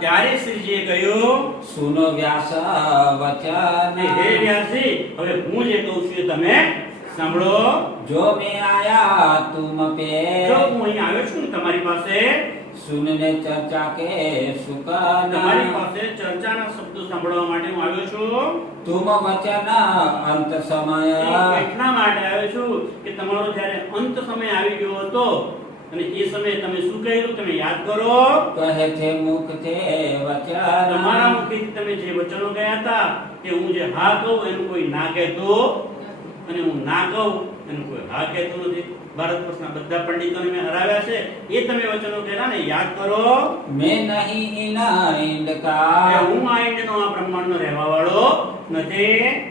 ત્યારે શ્રીજીએ કહ્યું, सुनो व्यास वचन હે વ્યાસજી, હવે હું જે કહું છું એ તમે સાંભળો. जो मैं आया तुम पे જો હું અહીં આવ્યો છું ને તમારી પાસે, सुनने चर्चा के सुकन તમારી પાસે ચર્ચાના શબ્દો સાંભળવા માટે હું આવ્યો છું. तुम वचन अंत समय એટલા માટે આવ્યો છું કે તમારો જ્યારે અંત સમય આવી ગયો હતો અને એ સમયે તમે શું કહ્યું તમે યાદ કરો. कहे थे मुख थे वचन તમારા મુખેથી તમે જે વચનો ગયા હતા કે હું જે હા કહું એનું કોઈ ના કહેતો, અને હું ના કહું એનું કોઈ હા કહેતું નથી. ભારત વર્ષના બધા પંડિતોને મેં હરાવ્યા છે. એ તમે વચનો કહેલા ને, યાદ કરો. मैं नहीं इन इंड કે का હું આ ઇન્ડનો આ બ્રહ્માંડનો રહેવા વાળો નથી.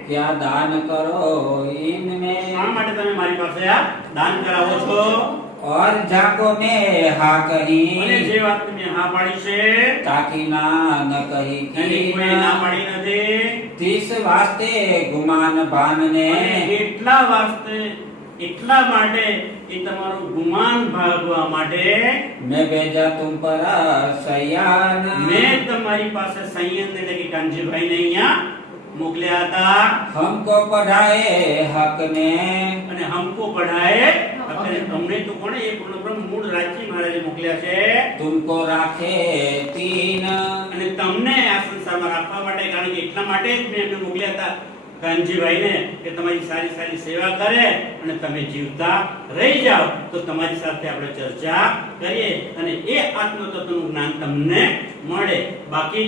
क्या दान करो इनमें શા માટે તમે મારી પાસે આ દાન કરાવો છો? और जाको में हा અને कहीं જે વાત તમે હા પાડી છે ताकि ना न कही એની કોઈ ના પાડી નથી. तीस वास्ते गुमान बानने અને એટલા માટે એ તમારું ગુમાન ભાગવા માટે मैं भेजा तुम पर सयान મેં તમારી પાસે સંયમ એટલે કે કાંજીભાઈને અહીંયા મોકલ્યા હતા. हमको पढ़ाए हक ने અને હમકો પઢાએ અને તમને તો કોણે એ પૂર્ણબ્રહ્મ મૂળ રાજ્ય મહારાજે મોકલ્યા છે. तुमको राखे तीन અને તમને આ સંસારમાં રાખવા માટે, કારણ કે એટલા માટે જ મેં એમને મોકલ્યા હતા કાનજીભાઈને કે તમારી સારી સારી સેવા કરે અને તમે જીવતા રહી જાઓ, તો તમારી સાથે આપણે ચર્ચા કરીએ અને એ આત્મતત્વનું જ્ઞાન તમને મળે. બાકી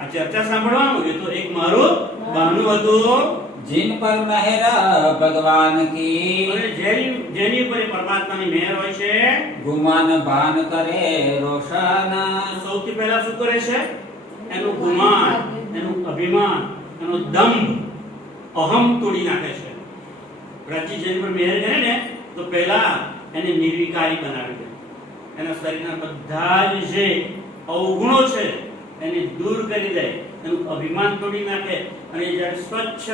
આ ચર્ચા સાંભળવાનું એ તો એક મારું બહાનું હતું. जिन पर मेहर भगवान की અને જેની ઉપર એ પરમાત્માની મહેર હોય છે, गुमान भान करे रोशन સૌથી પહેલા શું કરે છે? એનું ગુમાન, એનું અભિમાન, એનો દંભ, અહમ તોડી નાખે છે. પ્રાચી જેની પર મહેર કરે ને તો પહેલા એને નિર્વિકારી બનાવી દે. એના શરીરના બધા જ જે અવગુણો છે એને દૂર કરી દે, એનું અભિમાન તોડી નાખે અને જ્યારે સ્વચ્છ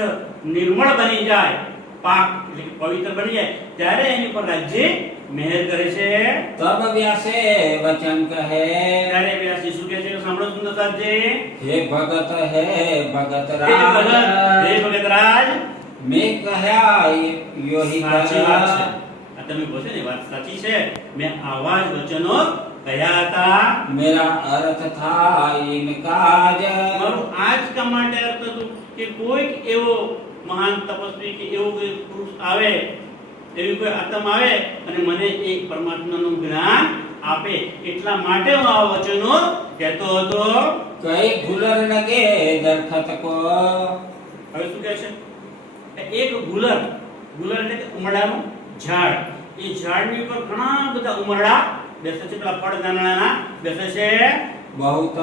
નિર્મળ બની જાય, પાક એટલે કે પવિત્ર બની જાય, ત્યારે એની પર રાજ્ય મહેર કરે છે. तब व्यासे वचन कहे ત્યારે વ્યાસજી શું કહે છે? સાંભળો સુંદરદાસજી. हे भगत है भगत હે ભગત, હે राज ભગતરાજ, मैं कहा यो ही સાચી વાત છે. कहा આ તમે કહો છો ને, વાત સાચી છે. મેં આવા જ વચનો કહ્યા હતા. मेरा अर्थ था इनका મારું આ જ કામ માટે અર્થ હતું કે કોઈક એવો મહાન તપસ્વી કે એવો કોઈ પુરુષ આવે, એવી કોઈ આત્મા આવે અને મને એ પરમાત્માનું જ્ઞાન આપે, એટલા માટે હું આ વચનો કહેતો હતો. कई गुलर लगे दरखत को હવે શું કહે છે? કે એક ગુલર, ગુલર એટલે કે ઉમરડાનું ઝાડ, એ ઝાડની ઉપર ઘણા બધા ઉમરડા બેસે છે, પેલા ફળ દાણાના બેસે છે. बहुत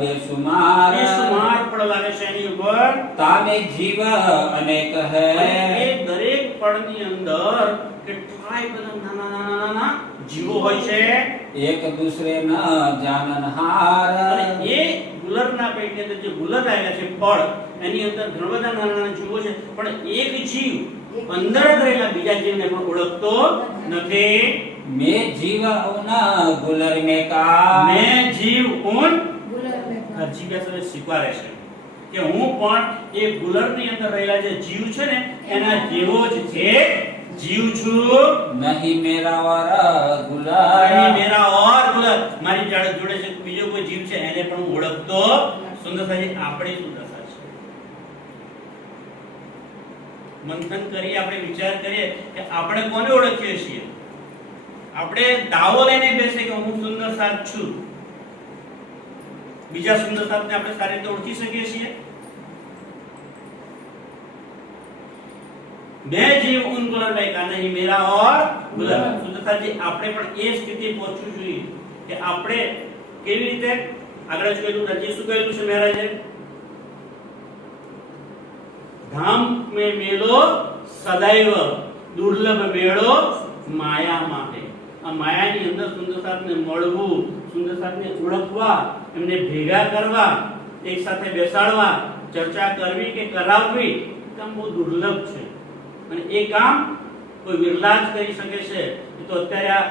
बेसुमार એ સુમાર ફળ લાગે છે એની ઉપર. तामे जीव अनेक है અને એ દરેક ફળની અંદર કેટલાય બધા નાના નાના નાના જીવો હોય છે. एक दूसरे न जाननहार અને એ ગુલરના પેટની અંદર જે ગુલર આવેલા છે ફળ, એની અંદર ઘણા બધા નાના નાના જીવો છે, પણ એક જીવ અંદર જ રહેલા બીજા જીવને પણ ઓળખતો નથી. मैं जीव उन गुलर में का મેં જીવ ઉન હજી કે તમે સ્વીકારે છે કે હું પણ એ ગુલરની અંદર રહેલા જે જીવ છે ને એના જેવો જ એક જીવ છું. नहीं मेरा और અહીં गुलर મેરા ઓર ગુલર, મારી જોડે છે બીજો કોઈ જીવ છે એને પણ હું ઓળખતો. સુંદરતાજી આપણી સુંદરતા છે. મંથન કરીએ, આપણે વિચાર કરીએ કે આપણે કોને ઓળખીએ છીએ. આપણે દાવો લઈને બેસે કે હું સુંદર સાથ છું. બીજા સુંદર સાથને આપણે સારી રીતે ઓળખી શકીએ છીએ. मैं जीव उन गुलर में का नहीं मेरा और गुलर. સુંદરતાજી આપણે પણ એ સ્થિતિ પહોંચવું જોઈએ કે આપણે કેવી રીતે આગળ જોયેલું રજી શું કહેલું છે મહારાજે? धाम में मेलो सदैव दुर्लभ मेळो माया माटे. આ માયાની અંદર સુંદર સાથને મળવું, સુંદર સાથને ઓળખવા, એમને ભેગા કરવા, એક સાથે બેસાડવા, ચર્ચા કરવી કે કરાવવી કામ બહુ દુર્લભ છે અને એ કામ કોઈ વિરલા જ કરી શકે છે. તો અત્યારે આ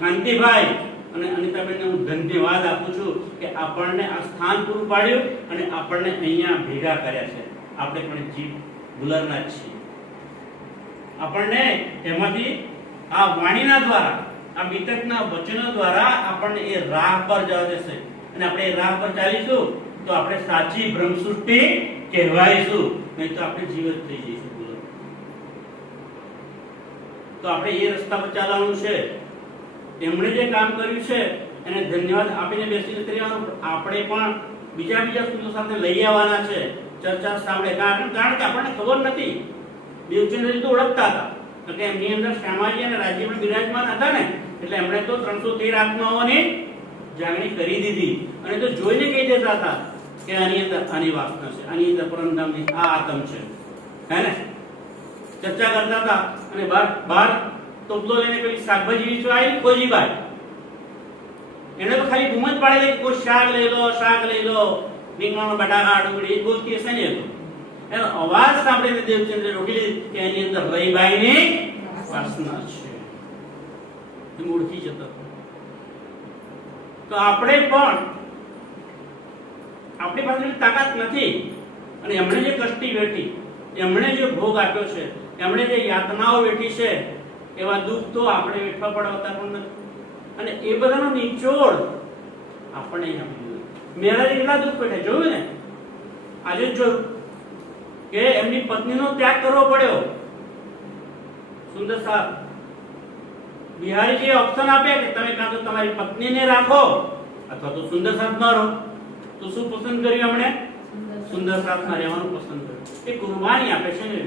કાંતિભાઈ અને અનિતાબેનને હું ધન્યવાદ આપું છું કે આપણને આ સ્થાન પૂરું પાડ્યું અને આપણને અહીંયા ભેગા કર્યા છે. આપણે પણ જીવ ગુલરના જ છીએ. આપણને એમાંથી આ વાણીના દ્વારા, આ બીતકના વચનો દ્વારા આપણને એ રાહ પર જવા દેશે અને આપણે એ રાહ પર ચાલીશું તો આપણે સાચી બ્રહ્મસૃષ્ટિ કહેવાઈશું, નહીં તો આપણે જીવત થઈ જઈશું. તો આપણે એ રસ્તા પર ચાલવાનું છે. એમણે જે કામ કર્યું છે એને ધન્યવાદ આપીને બેસીને કરવાનું. આપણે પણ બીજા સુંદર સાથે લઈ આવવાના છે. ચર્ચા સાંભળે, કારણ કે આપણને ખબર નથી. દેવચંદ્રજી તો ઓળખતા હતા કે એમની અંદર શ્યામાજી અને રાજી પણ બિરાજમાન હતા ને, એટલે એમણે તો 313 આત્માઓની જાગણી કરી દીધી અને તો જોઈને કહી દેતા હતા કે આની અંદર આની વાસના છે, આની અંદર પરમધામની આ આત્મ છે, હે ને? ચર્ચા કરતા હતા અને બાર ટોપલો લઈને પેલી શાકભાજી વેચવા આવી ખોજીબાઈ, એને તો ખાલી બૂમ જ પાડેલી કોઈ શાક લઈ લો, રીંગણ, બટાકા, ડુંગળી એ બોલતી હશે ને. એનો અવાજ સાંભળીને દેવચંદ્રે રોકી લીધી કે એની અંદર રહીબાઈની વાસના છે. એ ઓળખી જતો. તો આપણે પણ આપણી પાસે તાકાત નથી અને એમણે જે કષ્ટી વેઠી, એમણે જે ભોગ આપ્યો છે, એમણે જે યાતનાઓ વેઠી છે, એવા દુઃખ તો આપણે વેઠવા પડતા પણ નથી. અને એ બધાનો નિચોડ આપણને મેરાજ એટલા દુઃખ વેઠે જોયું ને. આજે જોયું કે એમની પત્નીનો ત્યાગ કરવો પડ્યો. સુંદર સાહેબ બિહારીજીએ ઓપ્શન આપ્યા કે તમે કાં તો તમારી પત્નીને રાખો અથવા તો સુંદર સાહેબ રહો. તો શું પસંદ કર્યું એમણે? સુંદર સાથમાં રહેવાનું પસંદ કર્યું. એ કુરબાની આપે છે ને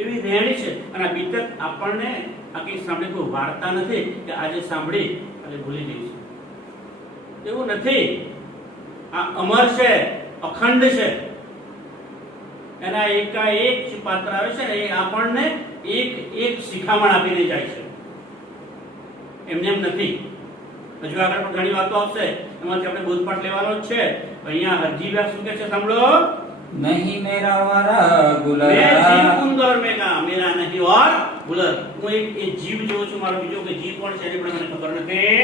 એવી રહેણી છે. અને આ બીતક આપણને આ કઈ સાંભળી કોઈ વાર્તા નથી કે આજે સાંભળી અને ભૂલી જઈશું, એવું નથી. આ અમર છે, અખંડ છે. એના એકાએક જે પાત્ર આવે છે ને એ આપણને એક એક શિખામણ આપીને જાય છે, એમને એમ નથી. હજુ આગળ પણ ઘણી વાતો આવશે, એમાંથી આપણે બોધપાઠ લેવાનો જ છે. અહીંયા હરજીવ્યા શું કહે છે સાંભળો. नहीं मेरा वारा मैं गुलरा जीव कुंदर में का मेरा नहीं और गुलर. હું એક જીવ જેવો છું, મારો બીજો કે જીવ કોણ છે એ પણ મને ખબર નથી.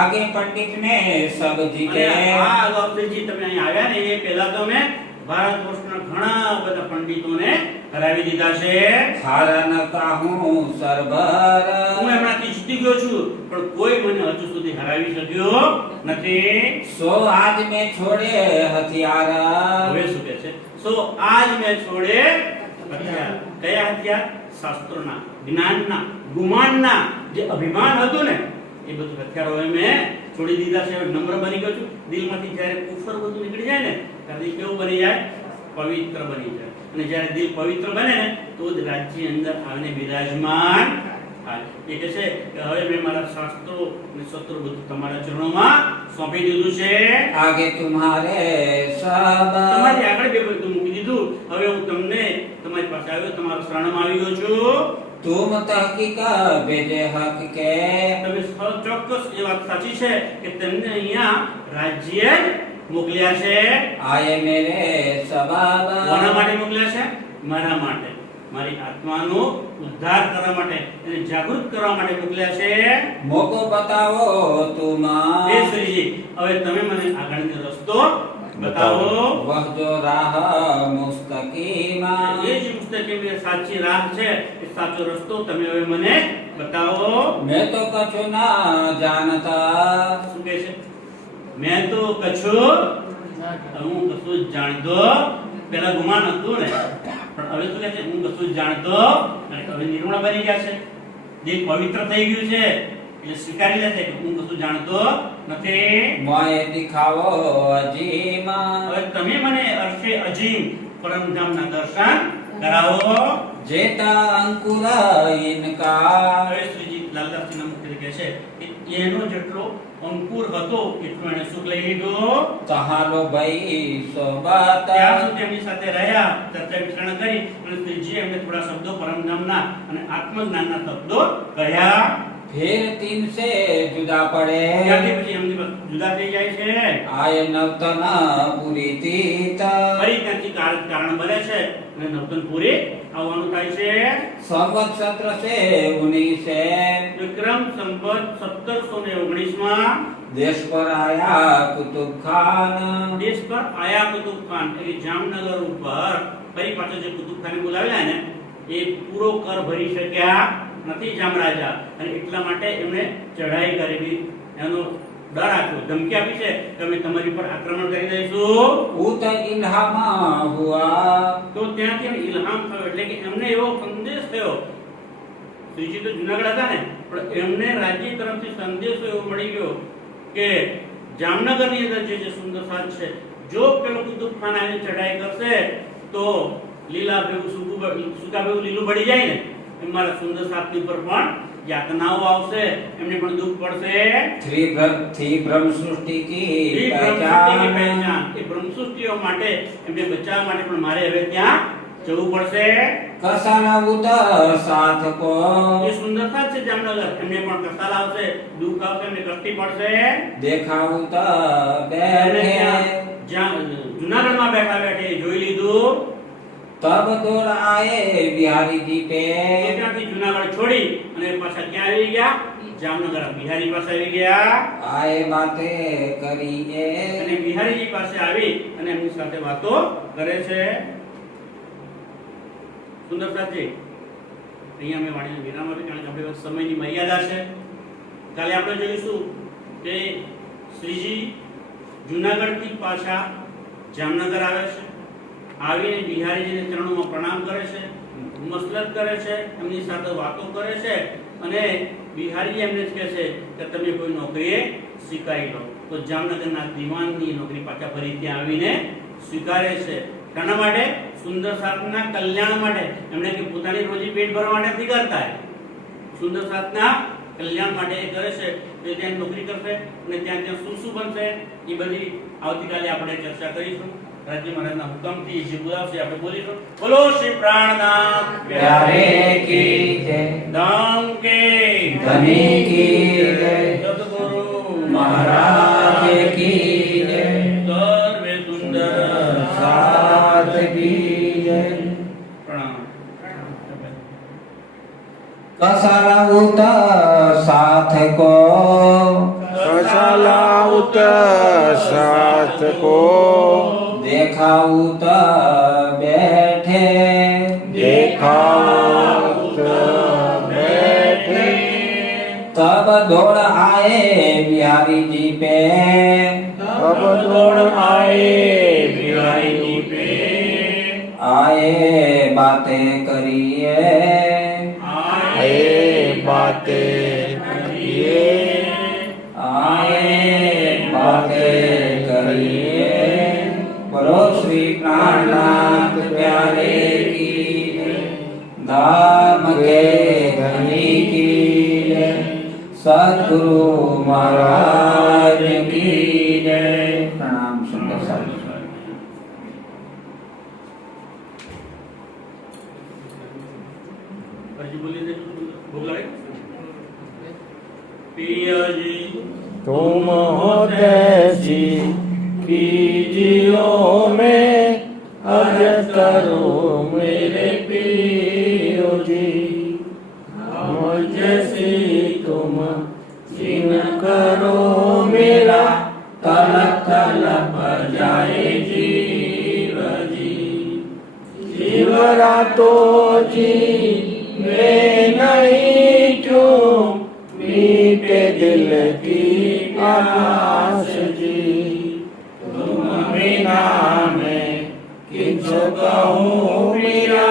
आगे पंडित ने सब जीते અને આ અગાઉથી તમે અહીં આવ્યા ને એ પહેલા તો મેં ભારત વર્ષના ઘણા બધા પંડિતોને હરાવી દીધા છે. हारन काहूं सरभर હું એમનાથી જીતી ગયો છું, પણ કોઈ મને હજુ સુધી હરાવી શક્યો નથી. सो आज में छोड़े हथियार હવે શું કહે છે? સો આજ મેં છોડે હથિયાર. કયા હથિયાર? શાસ્ત્રોના, જ્ઞાનના, ગુમાનના જે અભિમાન હતું ને એ બધું હથિયારો હવે મેં છોડી દીધા છે. હવે નમ્ર બની ગયો છું. દિલમાંથી જ્યારે કુફર બધું નીકળી જાય ને ત્યારે દિલ કેવું બની જાય? પવિત્ર બની જાય. અને જ્યારે દિલ પવિત્ર બને ને તો જ રાજ્ય અંદર આવીને બિરાજમાન થાય. એ કહે છે કે હવે મેં મારા શાસ્ત્રો અને શસ્ત્રો બધું તમારા ચરણોમાં સોંપી દીધું છે. आगे तुम्हारे सब તમારી આગળ બે બધું મૂકી દીધું. હવે હું તમને તમારી પાસે આવ્યો, તમારા શરણમાં આવી ગયો છું. तुम तहकीक भेजे हक के તમે ચોક્કસ એ વાત સાચી છે કે તમને અહીંયા રાજ્ય જ મોકલ્યા છે. आए मेरे सबाब કોના માટે મોકલ્યા છે? મારા માટે, મારી આત્માનો ઉદ્ધાર કરવા માટે, એને જાગૃત કરવા માટે મોકલ્યા છે. मोको बताओ तुम હે શ્રીજી, હવે તમે મને આગળનો રસ્તો બતાવો. वह जो राह मुस्तकीम એ જ મુસ્તકીમ એ સાચી રાહ છે, એ સાચો રસ્તો તમે હવે મને બતાવો. मैं तो कछु ना जानता શું કહે છે? મેં તો કશું હું કશું જ જાણતો. પેલા ગુમાન હતું ને, પણ હવે શું કહે છે? હું કશું જ જાણતો. અને હવે નિર્મળ બની ગયા છે, દિલ પવિત્ર થઈ ગયું છે, એટલે સ્વીકારી લે છે કે હું કશું જાણતો નથી. मोए दिखाओ अजीम હવે તમે મને અર્શે અજીમ પરમધામના દર્શન કરાવો. जेता अंकुर इनका હવે શ્રીજી લાલદાસજીના મુખ્ય કહે છે કે એનો જેટલો અંકુર હતો એટલું એને સુખ લઈ લીધો. तहालो भाई सोबत ત્યાં સુધી એમની સાથે રહ્યા, ચર્ચા વિચારણા કરી અને શ્રીજી એમને થોડા શબ્દો પરમધામના અને આત્મજ્ઞાનના શબ્દો કહ્યા. फिर तीन से जुदा पड़े ત્યારથી પછી એમની જુદા થઈ જાય છે. आय नवतना पूरी तीत ફરી ત્યાંથી કારણ બને છે અને નવતનપુરી આવવાનું થાય છે. संवत 17 से 19 से વિક્રમ સંવત 1719 માં देश पर आया कुतुब खान દેશ પર આયા કુતુબ ખાન. એટલે જામનગર ઉપર ફરી પાછો જે કુતુબ ખાને બોલાવેલા ને એ પૂરો કર ભરી શક્યા નથી જામરાજા, અને એટલા માટે એમણે ચઢાઈ કરેલી, એનો ડર આપ્યો, ધમકી આપી છે કે અમે તમારી પર આક્રમણ કરી દઈશું. उत इल्हामा हुआ તો ત્યાંથી એમને ઇલ્હામ થયો, એટલે કે એમને એવો સંદેશ થયો. શ્રીજી તો જુનાગઢ હતા ને, પણ એમને રાજ્ય તરફથી સંદેશો એવો મળી ગયો કે જામનગરની અંદર જે સુંદર સાથ છે, જો પેલો કુતુબ ખાન આવીને ચઢાઈ કરશે તો લીલા ભેગું સૂકા ભેગું લીલું પડી જાય ને એમ મારા સુંદર સાથની પર પણ યાતનાઓ આવશે, એમને પણ દુઃખ પડશે. थी ब्रह्म सृष्टि की એ બ્રહ્મસૃષ્ટિની पहचान પહેચાન, એ બ્રહ્મસૃષ્ટિઓ માટે એમને બચાવવા માટે પણ મારે હવે ત્યાં જવું પડશે. कसन उत साथ को એ સુંદરતા છે જામનગર, એમને પણ કસાલ આવશે, દુઃખ આવશે, એમને કષ્ટી પડશે. देखा उत અને बैठे જ્યાં જુનાગઢમાં બેઠા બેઠે જોઈ લીધું. तब दौड़ आए बिहारी जी पे તો ત્યાંથી જુનાગઢ છોડી અને પાછા ક્યાં આવી ગયા? જામનગર બિહારી પાસે આવી ગયા. आए बातें करिए અને બિહારીજી પાસે આવી અને એમની સાથે વાતો કરે છે. સુંદરતાજી, અહીંયા અમે વાણીનો વિરામ આપી, કારણ કે આપણી પાસે સમયની મર્યાદા છે. કાલે આપણે જોઈશું કે શ્રીજી જુનાગઢથી પાછા જામનગર આવે છે, આવીને બિહારીજીને ચરણોમાં પ્રણામ કરે છે, મસલત કરે છે, એમની સાથે વાતો કરે છે, અને બિહારી એમને જ કહે છે કે તમે કોઈ નોકરીએ સ્વીકારી લો. તો જામનગરના દીવાનની નોકરી પાછા ફરી ત્યાં આવીને સ્વીકારે છે. શાના માટે? સુંદર સાતના કલ્યાણ માટે. એમણે કે પોતાની રોજી પેટ ભરવા માટે નથી કરતા, સુંદર સાતના કલ્યાણ માટે એ કરે છે. તો ત્યાં નોકરી કરશે અને ત્યાં ત્યાં શું શું બનશે એ બધી આવતીકાલે આપણે ચર્ચા કરીશું. રાજ્ય મહારાજના હુકમથી જે બોલાવશે આપણે બોલીશું. બોલો શ્રી પ્રાણનાથ प्यारे की जय, धाम के धनी की जय, सद्गुरु महाराज की जय, सर्वे सुंदर साथ की जय. प्रणाम. कसलाउत साथ को कसलाउत साथ को देखाउत बैठे, देखाउत बैठे तब दौड़ आए बिहारी जी पे, अब दौड़ आए बिहारी जी पे आए बातें करिए, आए बातें करिए आए बातें करिए. बोलो श्री प्राणनाथ प्यारे की जय, धाम के धनी की जय, सद्गुरु महाराज की जय. प्रणाम. सुंदर साधु. हजी बोली दे बोलाए. पिया जी तुम हो तैसी कीजियो में अज करो मेरे पियो जी. हम जैसी तुम जिन करो मेरा तलक तलक जाए जीव जी. जीवरा तो जी मैं नहीं क्यों मीठे दिल की आस जी. तुम बिना मैं किछ कहूँ मेरा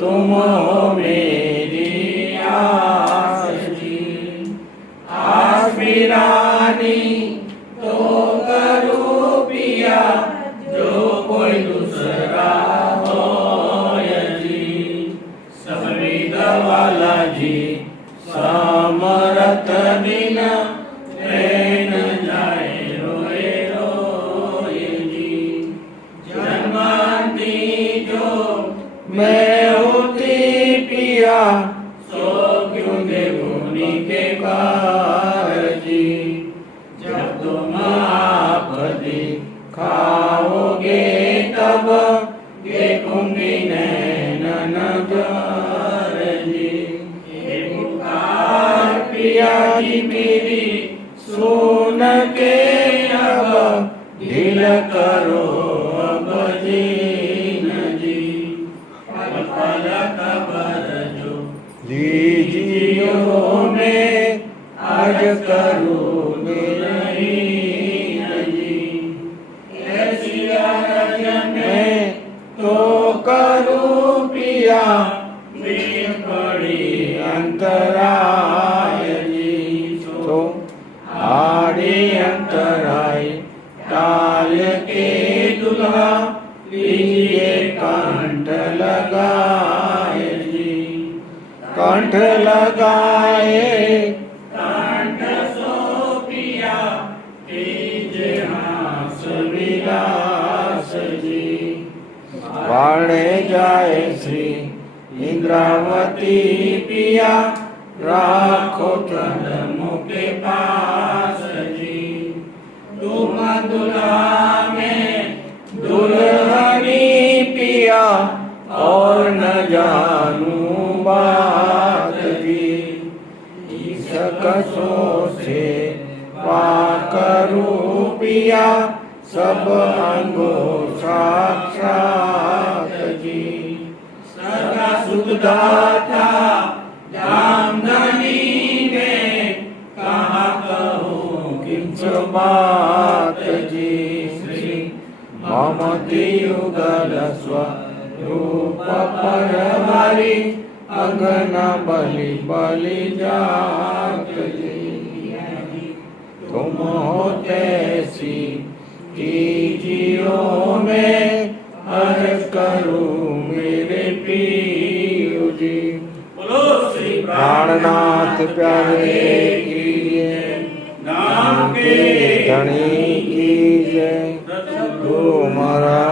तुम हो मेरी आस जी. आस बिरानी तो करूँ पिया जो कोई दूसरा हो जी. सफेद वाला जी समरथ बिन प्रेम जाए रोए रोए जी. जन्मांती जो मैं होती पिया सो क्यों देवनी के कार जी. जब तुम आप दिखाओगे तब देखूंगी नैन नजर जी. पिया जी मेरी सुन के अब ढील करो अब जीन जी. पल कबर जो लीजियो में आज करूँ नहीं जी. ऐसी अरज में तो करूँ पिया मेरी बड़ी अंतराय जी. तो आड़े अंतराय टाल के दुल्हा लीजिए कंठ लगाए जी. कंठ लगाए कंठ सो पिया कीजिए हास विलास जी. वाणे जाए श्री इंद्रावती पिया राखो चंद्रमो के पास जी. तुम दुल्हा में दुल्हनी पिया और न जानू बात जी. इस कसो से करूं पिया सब अंगो साक्षात जी. सदा सुखदाता जामधनी में कहाँ कहूँ किंच बात जी. श्री ममती युगल स्वरूप परवारी अगन बलि बलि जात जी तुम होते सी कीजियो में हर करूं मेरे पीयू जी बोलो श्री प्राणनाथ प्यारे की जय नाम के धनी की जय गुरु महाराज